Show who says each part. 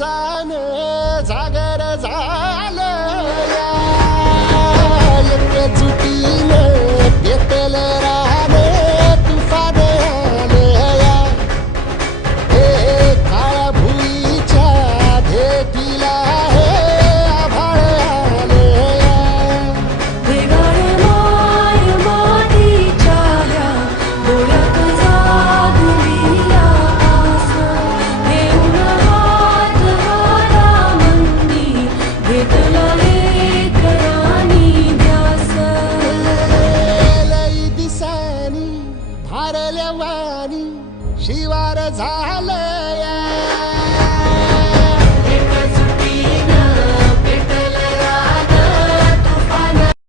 Speaker 1: जान जागर जा हारल्या वाणी शिवार झालं